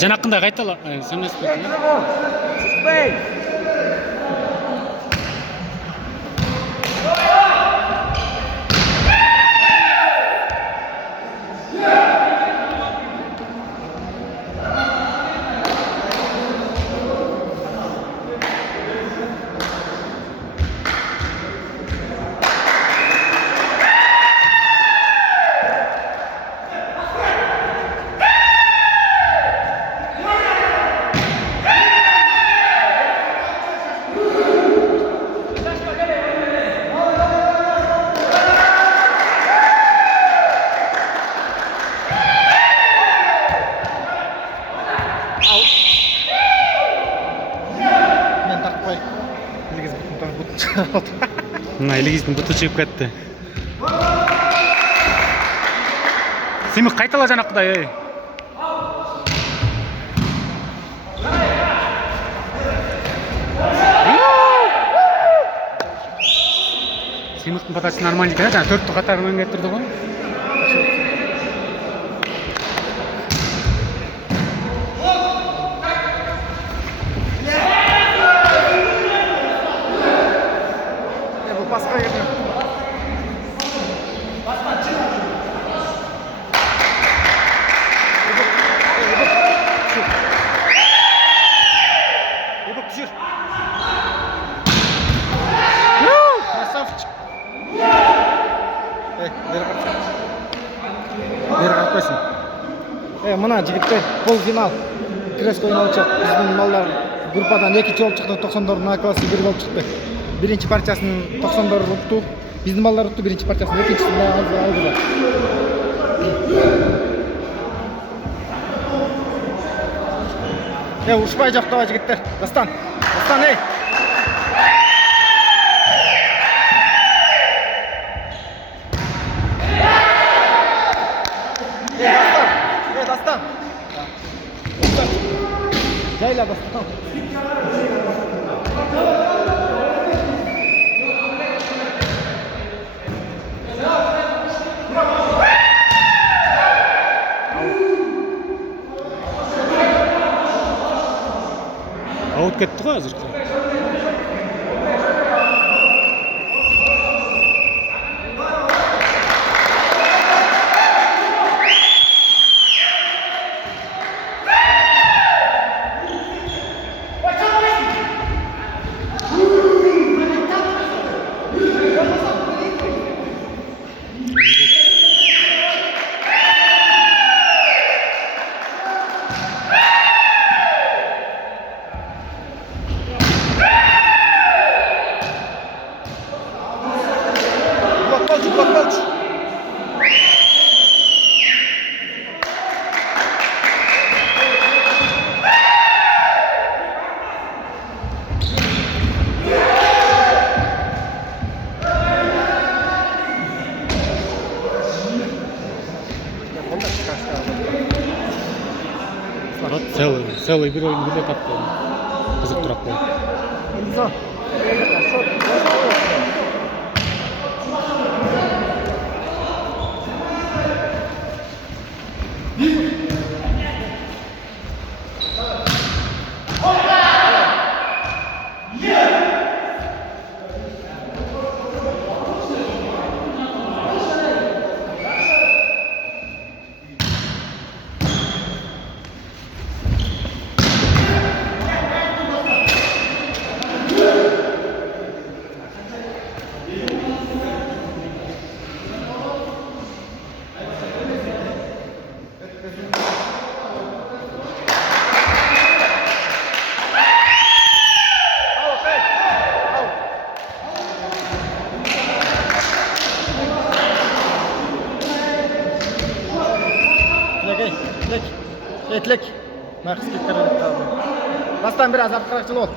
Жанақында қайтала. Сәмес бетін. Элегиздің бұты шығып кетті. Симық қайтала жанақтай, ей. Симықтың подачасы нормальный екен, жаңа 4-ті қатарымен кетірді ғой. Мына жігіттер полуфинал крест ойнаушы біздің балдар группадан екінші болып шықты, 90-дардың классы бір болып шықты. Бірінші партиясын 90-дар ұтты, біздің балдар ұтты, бірінші партиясын екіншісінде алдылар. Ушпай жоқтауа жігіттер, Дастан, ей! Дастан! Жайла, Дастан! Ауыт кетті ғой әзірге. Целый бір ойын біле тапты. Қызық тұрақ болды. Etlek. Naqs kettirib qoldi. Dastan biraz артқарақчыл бол.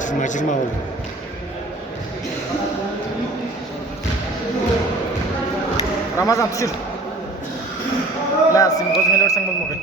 20 oldu. Ramazan düşür. Lazım gözüne görsen bulmuyor.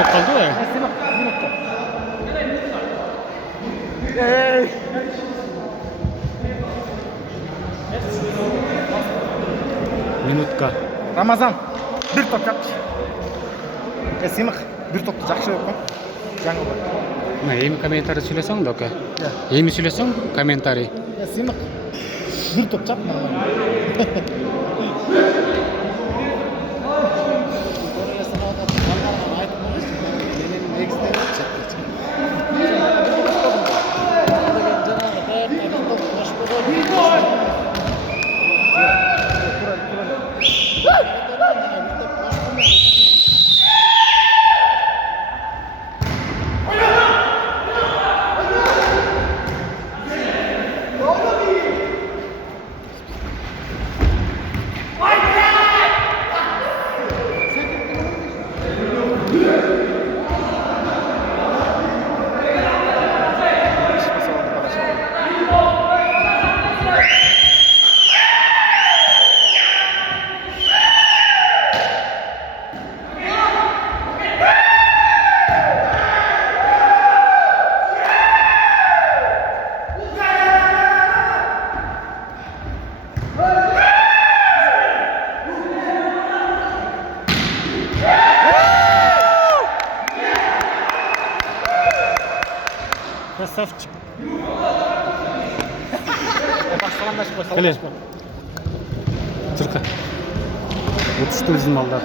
Top kaldı ya. Минутка. Рамазан bir топ жапты. Сыймық bir топты жақсы болып жаңыл бар. Мына эми комментарий сүйлөсөң да, ока. Эми сүйлөсөң комментарий. Сыймық bir топ жап нормально. Красавчик. Келе. Чырка. 30 біздің малдар.